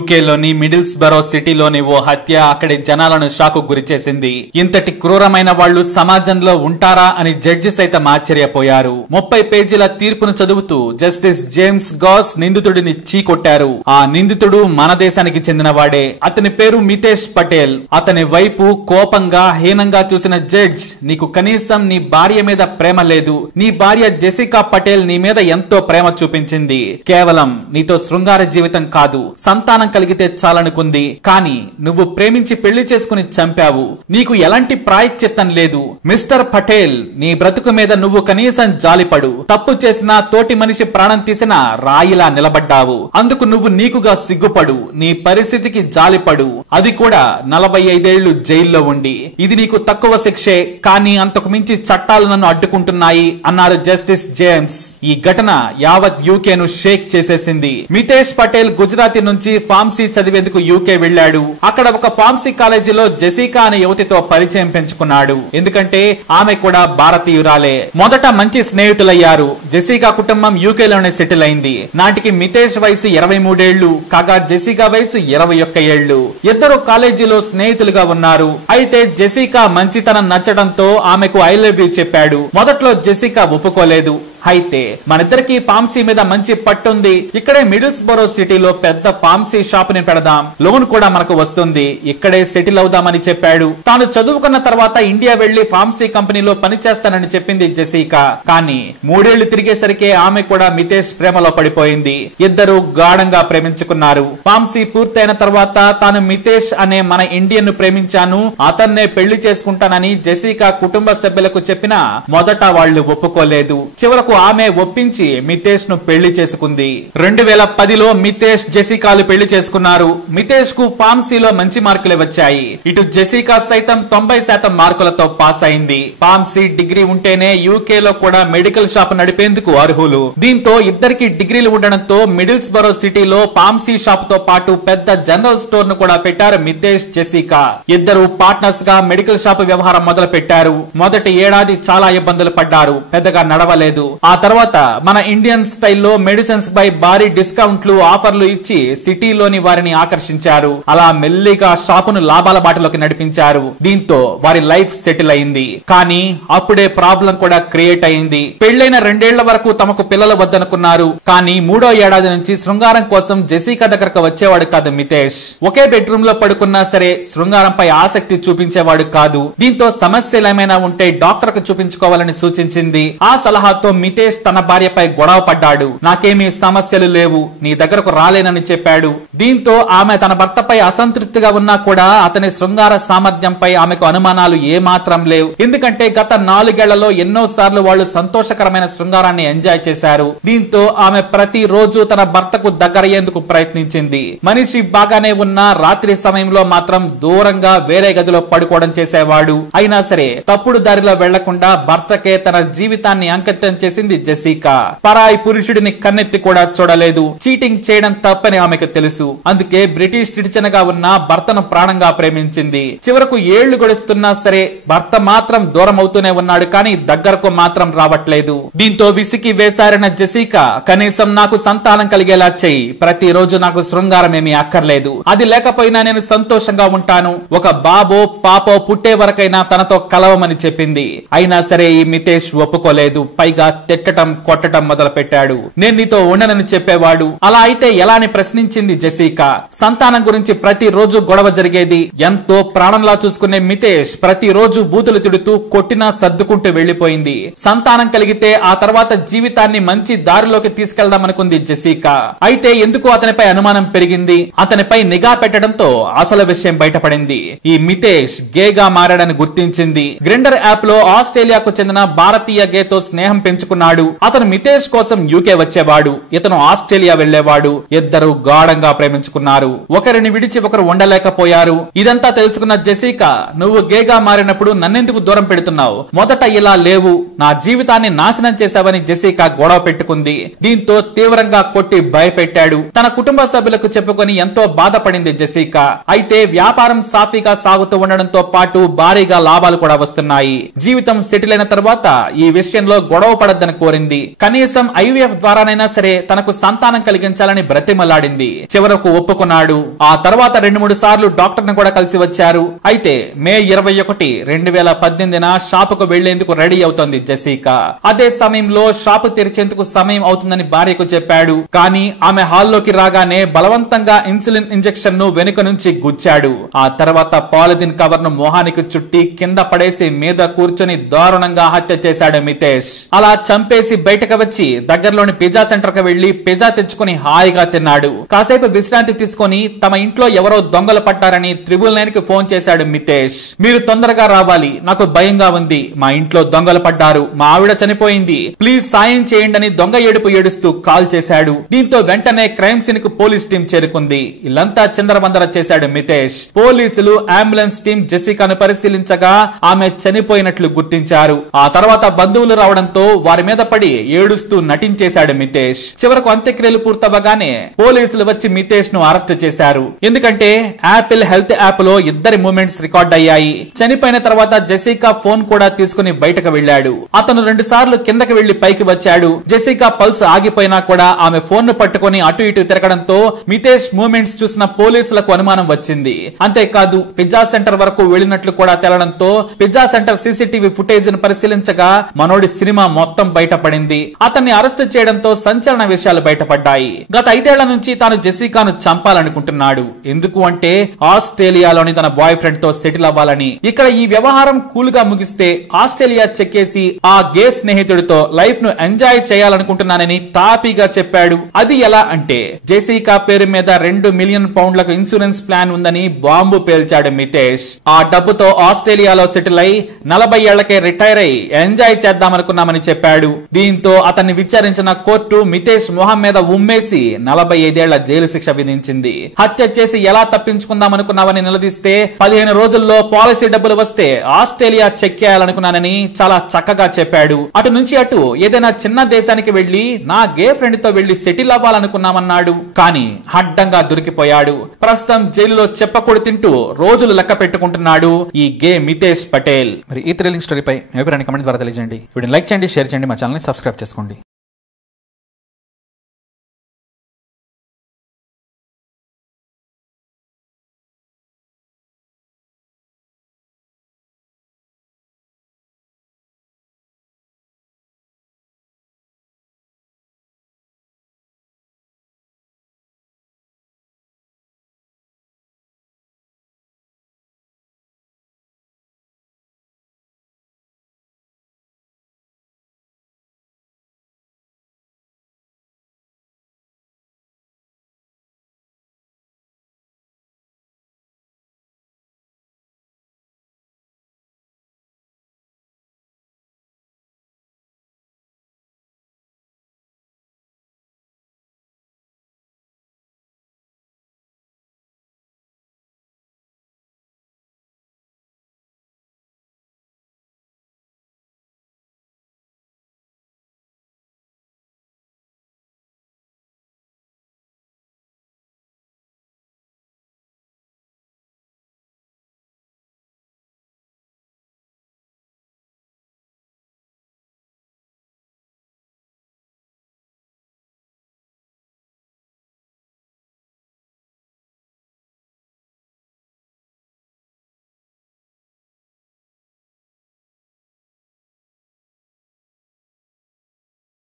యూకేలోని మిడిల్స్బరో సిటీలోని ఓ హత్య అక్కడి జనాలను షాకు గురిచేసింది. ఇంతటి క్రూరమైన వాళ్లు సమాజంలో ఉంటారా అని జడ్జి సైతం ఆశ్చర్యపోయారు. 30 పేజీల తీర్పును చదువుతూ జస్టిస్ జేమ్స్ గాస్ నిందితుడిని చీకొట్టారు. ఆ నిందితుడు మన దేశానికి చెందినవాడే. అతని పేరు మితేష్ పటేల్. అతని వైపు కోపంగా హీనంగా చూసిన జడ్జ్, నీకు కనీసం నీ భార్య మీద ప్రేమ లేదు. నీ భార్య జెసికా పటేల్ నీ మీద ఎంతో ప్రేమ చూపించింది. కేవలం నీతో శృంగార జీవితం కాదు, సంతానం కలిగితే చాలనుకుంది. కానీ నువ్వు ప్రేమించి పెళ్లి చేసుకుని చంపావు. నీకు ఎలాంటి ప్రాయశ్చిత్తం లేదు. మిస్టర్ పటేల్, నీ బ్రతుకు మీద నువ్వు కనీసం జాలిపడు. తప్పు చేసినా తోటి మనిషి ప్రాణం తీసినా రాయిలా నిలబడ్డావు. అందుకు నువ్వు నీకుగా సిగ్గుపడు. నీ పరిస్థితికి జాలిపడు. అది కూడా 45 ఏళ్లు జైల్లో ఉండి. ఇది నీకు తక్కువ శిక్షే, కానీ అంతకు మించి చట్టాలు నన్ను అడ్డుకుంటున్నాయి అన్నారు జస్టిస్ జేమ్స్. ఈ ఘటన యావత్ యూకేను షేక్ చేసేసింది. మితేష్ పటేల్ గుజరాతీ నుంచి ఫార్మసీ చదివేందుకు యూకే వెళ్లాడు. అక్కడ ఒక ఫార్మసీ కాలేజీలో జెసికా అనే యువతితో పరిచయం పెంచుకున్నాడు. ఎందుకంటే ఆమె కూడా భారతీయురాలే. మొదట మంచి స్నేహితులయ్యారు. జెసికా కుటుంబం యూకేలోనే సెటిల్ అయింది. నాటికి మితేష్ వయసు 23 ఏళ్లు కాగా జెసికా వయసు 21 ఏళ్లు. ఇద్దరు కాలేజీలో స్నేహితులుగా ఉన్నారు. అయితే జెసికా మంచితనం నచ్చడంతో ఆమెకు ఐ లవ్ యూ చెప్పాడు. మొదట్లో జెసికా ఒప్పుకోలేదు. అయితే మనిద్దరికి ఫార్మసీ మీద మంచి పట్టుంది. ఇక్కడే మిడిల్స్బరో సిటీలో పెద్ద ఫార్మసీ షాప్ ని పెడదాం, లోన్ కూడా మనకు వస్తుంది, ఇక్కడే సెటిల్ అవుదామని చెప్పాడు. తాను చదువుకున్న తర్వాత ఇండియా వెళ్లి ఫార్మసీ కంపెనీలో పనిచేస్తానని చెప్పింది జెసికా. కానీ 3 ఏళ్లు తిరిగేసరికి ఆమె కూడా మితేష్ ప్రేమలో పడిపోయింది. ఇద్దరు గాఢంగా ప్రేమించుకున్నారు. ఫార్మసీ పూర్తయిన తర్వాత తాను మితేష్ అనే మన ఇండియన్ ను ప్రేమించాను, అతన్నే పెళ్లి చేసుకుంటానని జెసికా కుటుంబ సభ్యులకు చెప్పినా మొదట వాళ్లు ఒప్పుకోలేదు. చివరకు ఆమె ఒప్పించి మితేష్ ను పెళ్లి చేసుకుంది. 2010లో మితేష్ జెసికాలు పెళ్లి చేసుకున్నారు. మితేష్ కు ఫార్మసీలో మంచి మార్కులే వచ్చాయి. ఇటు జెసికా సైతం 90% మార్కులతో పాస్ అయింది. ఫార్మసీ డిగ్రీ ఉంటేనే యూకే లో కూడా మెడికల్ షాప్ నడిపేందుకు అర్హులు. దీంతో ఇద్దరికి డిగ్రీలు ఉండడంతో మిడిల్స్బరో సిటీలో ఫార్మసీ షాప్ తో పాటు పెద్ద జనరల్ స్టోర్ ను కూడా పెట్టారు మితేష్ జెసికా. ఇద్దరు పార్ట్నర్స్ గా మెడికల్ షాప్ వ్యవహారం మొదలు పెట్టారు. మొదటి ఏడాది చాలా ఇబ్బందులు పడ్డారు. పెద్దగా నడవలేదు. ఆ తర్వాత మన ఇండియన్ స్టైల్లో మెడిసిన్స్ పై భారీ డిస్కౌంట్లు ఆఫర్లు ఇచ్చి సిటీలోని వారిని ఆకర్షించారు. అలా మెల్లిగా షాపును లాభాల బాటలోకి నడిపించారు. దీంతో వారి లైఫ్ సెటిల్ అయింది. కానీ అప్పుడే ప్రాబ్లం కూడా క్రియేట్ అయింది. పెళ్లైన 2 ఏళ్ల వరకు తమకు పిల్లలు వద్దనుకున్నారు. కానీ 3వ ఏడాది నుంచి శృంగారం కోసం జెసికా దగ్గరకు వచ్చేవాడు కాదు మితేష్. ఒకే బెడ్రూమ్ లో పడుకున్నా సరే శృంగారంపై ఆసక్తి చూపించేవాడు కాదు. దీంతో సమస్యలు ఏమైనా ఉంటే డాక్టర్ కు చూపించుకోవాలని సూచించింది. ఆ సలహాతో మితేష్ తన భార్యపై గొడవ పడ్డాడు. నాకేమీ సమస్యలు లేవు, నీ దగ్గరకు రాలేనని చెప్పాడు. దీంతో ఆమె తన భర్తపై అసంతృప్తిగా ఉన్నా కూడా అతని శృంగార సామర్థ్యంపై ఆమెకు అనుమానాలు ఏమాత్రం లేవు. ఎందుకంటే గత 4 ఏళ్లలో ఎన్నో సార్లు వాళ్ళు సంతోషకరమైన శృంగారాన్ని ఎంజాయ్ చేశారు. దీంతో ఆమె ప్రతి రోజు తన భర్తకు దగ్గరయ్యేందుకు ప్రయత్నించింది. మనిషి బాగానే ఉన్నా రాత్రి సమయంలో మాత్రం దూరంగా వేరే గదిలో పడుకోవడం చేసేవాడు. అయినా సరే తప్పుడు దారిలో వెళ్లకుండా భర్తకే తన జీవితాన్ని అంకితం చేసింది జెసికా. పరాయి పురుషుడిని కన్నెత్తి కూడా చూడలేదు. చీటింగ్ చేయడం తప్పని ఆమెకు తెలుసు. అందుకే బ్రిటిష్ సిటిజన్ గా ఉన్న భర్తను ప్రాణంగా ప్రేమించింది. చివరకు 7 ఏళ్లు గడుస్తున్నా సరే భర్త మాత్రం దూరం అవుతూనే ఉన్నాడు, కానీ దగ్గరకు మాత్రం రావట్లేదు. దీంతో విసికి వేసారిన జెసికా, కనీసం నాకు సంతానం కలిగేలా చెయ్యి, ప్రతిరోజు నాకు శృంగారం ఏమీ అక్కర్లేదు, అది లేకపోయినా నేను సంతోషంగా ఉంటాను, ఒక బాబో పాపో పుట్టే వరకైనా తనతో కలవమని చెప్పింది. అయినా సరే ఈ మితేష్ ఒప్పుకోలేదు. పైగా తిట్టటం కొట్టటం మొదలు పెట్టాడు. నేను నీతో ఉండనని చెప్పేవాడు. అలా అయితే ఎలా అని ప్రశ్నించింది జెసికా. సంతానం గురించి ప్రతిరోజు గొడవ జరిగేది. ఎంతో ప్రాణంలా చూసుకునే మితేష్ ప్రతిరోజు బూతులు తిడుతూ కొట్టినా సర్దుకుంటూ వెళ్లిపోయింది. సంతానం కలిగితే ఆ తర్వాత జీవితాన్ని మంచి దారిలోకి తీసుకెళ్దామనుకుంది జెసికా. అయితే ఎందుకు అతనిపై అనుమానం పెరిగింది. అతనిపై నిఘా పెట్టడంతో అసలు విషయం బయటపడింది. ఈ మితేష్ గేగా మారాడని గుర్తించింది. గ్రిండర్ యాప్ లో ఆస్ట్రేలియాకు చెందిన భారతీయ గేతో స్నేహం పెంచుకున్నాడు. అతను మితేష్ కోసం యూకే వచ్చేవాడు, ఇతను ఆస్ట్రేలియా వెళ్లేవాడు. ఇద్దరు గాఢంగా ప్రేమించుకున్నారు. ఒకరిని విడిచి ఒకరు ఉండలేకపోయారు. ఇదంతా తెలుసుకున్న జెసికా, నువ్వు గేగా మారినప్పుడు నన్నెందుకు దూరం పెడుతున్నావు, మొదట ఇలా లేవు, నా జీవితాన్ని నాశనం చేశావని జెసికా గొడవ పెట్టుకుంది. దీంతో తీవ్రంగా కొట్టి భయపెట్టాడు. తన కుటుంబ సభ్యులకు చెప్పుకొని ఎంతో బాధపడింది జెసికా. అయితే వ్యాపారం సాఫీగా సాగుతూ ఉండడంతో పాటు భారీగా లాభాలు కూడా వస్తున్నాయి. జీవితం సెటిల్ అయిన తర్వాత ఈ విషయంలో గొడవ పడద్దు బాధపడద్దని కోరింది. కనీసం IVF ద్వారానైనా సరే తనకు సంతానం కలిగించాలని బ్రతిమలాడింది. చివరకు ఒప్పుకున్నాడు. ఆ తర్వాత 2-3 సార్లు డాక్టర్ ను కూడా కలిసి వచ్చారు. అయితే మే 21, 2018 షాపుకు వెళ్లేందుకు రెడీ అవుతోంది జెసికా. అదే సమయంలో షాపు తెరిచేందుకు సమయం అవుతుందని భార్యకు చెప్పాడు. కానీ ఆమె హాల్లోకి రాగానే బలవంతంగా ఇన్సులిన్ ఇంజెక్షన్ ను వెనుక నుంచి గుచ్చాడు. ఆ తర్వాత పాలిథిన్ కవర్ ను మొహానికి చుట్టి కింద పడేసి మీద కూర్చొని దారుణంగా హత్య చేశాడు మితేష్. అలా చంపేసి బయటకు వచ్చి దగ్గరలోని పిజ్జా సెంటర్ కు వెళ్లి పిజ్జా తెచ్చుకుని హాయిగా తిన్నాడు. కాసేపు విశ్రాంతి తీసుకుని తమ ఇంట్లో ఎవరో దొంగలు పట్టారని 999 కి ఫోన్ చేశాడు మితేష్. మీరు తొందరగా రావాలి, నాకు భయంగా ఉంది, మా ఇంట్లో దొంగలు పడ్డారు, మా ఆవిడ చనిపోయింది, ప్లీజ్ సాయం చేయండి అని దొంగ ఏడుస్తూ కాల్ చేశాడు. దీంతో వెంటనే క్రైమ్ సీన్ కు పోలీస్ టీం చేరుకుంది. ఇల్లంతా చిందరవందర చేశాడు మితేష్. పోలీసులు అంబులెన్స్ టీం జెసికాను పరిశీలించగా ఆమె చనిపోయినట్లు గుర్తించారు. ఆ తర్వాత బంధువులు రావడంతో వారి మీద పడి ఏడుస్తూ నటించేశాడు మితేష్. చివరకు అంత్యక్రియలు పూర్తవగానే పోలీసులు వచ్చి మితేష్ ను అరెస్ట్ చేశారు. ఎందుకంటే యాపిల్ హెల్త్ యాప్ లో ఇద్దరి మూమెంట్స్ రికార్డ్ అయ్యాయి. చనిపోయిన తర్వాత జెసికా ఫోన్ కూడా తీసుకుని బయటకు వెళ్లాడు. అతను 2 సార్లు కిందకి వెళ్లి పైకి వచ్చాడు. జెసికా పల్స్ ఆగిపోయినా కూడా ఆమె ఫోన్ ను పట్టుకుని అటు ఇటు తిరగడంతో మితేష్ మూమెంట్స్ చూసిన పోలీసులకు అనుమానం వచ్చింది. అంతేకాదు పిజ్జా సెంటర్ వరకు వెళ్లినట్లు కూడా తేలడంతో పిజ్జా సెంటర్ CCTV ఫుటేజ్ ను పరిశీలించగా మనోడి సినిమా మొత్తం బయటపడింది. అతన్ని అరెస్టు చేయడంతో సంచలన విషయాలు బయటపడ్డాయి. గత 5 ఏళ్ల నుంచి తాను జెసికాను చంపాలనుకుంటున్నాడు. ఎందుకు అంటే ఆస్ట్రేలియాలోని తన బాయ్ ఫ్రెండ్ తో సెటిల్ అవ్వాలని. ఇక్కడ ఈ వ్యవహారం కూల్ గా ముగిస్తే ఆస్ట్రేలియా చెక్కేసి ఆ గే స్నేహితుడితో లైఫ్ ను ఎంజాయ్ చేయాలనుకుంటున్నానని తాపీగా చెప్పాడు. అది ఎలా అంటే జెసికా పేరు మీద 2 మిలియన్ పౌండ్లకు ఇన్సూరెన్స్ ప్లాన్ ఉందని బాంబు పేల్చాడు మితేష్. ఆ డబ్బుతో ఆస్ట్రేలియాలో సెటిల్ అయి 40 ఏళ్లకే రిటైర్ అయి ఎంజాయ్ చేద్దామనుకున్నామని చెప్పాడు. దీంతో అతన్ని విచారించిన కోర్టు మితేష్ మొహం మీద ఉమ్మేసి 45 ఏళ్ల జైలు శిక్ష విధించింది. హత్య చేసి ఎలా తప్పించుకుందామనుకున్నావని నిలదీస్తే 15 రోజుల్లో పాలసీ డబ్బులు వస్తే ఆస్ట్రేలియా చెక్కేయాలనుకున్నానని చాలా చక్కగా చెప్పాడు. అటు నుంచి అటు ఏదైనా చిన్న దేశానికి వెళ్లి నా గే ఫ్రెండ్ తో వెళ్లి సెటిల్ అవ్వాలనుకున్నామన్నాడు. కానీ అడ్డంగా దొరికిపోయాడు. ప్రస్తుతం జైలులో చెప్పకూడదు తింటూ రోజులు లెక్క పెట్టుకుంటున్నాడు ఈ గే మితేష్ పటేల్. మరి ఈ థ్రిల్లింగ్ స్టోరీపై అభిప్రాయాన్ని కామెంట్ ద్వారా తెలియజేయండి. వీడియోని లైక్ చేయండి, షేర్ చేయండి, మా ఛానల్ ని సబ్స్క్రైబ్ చేసుకోండి.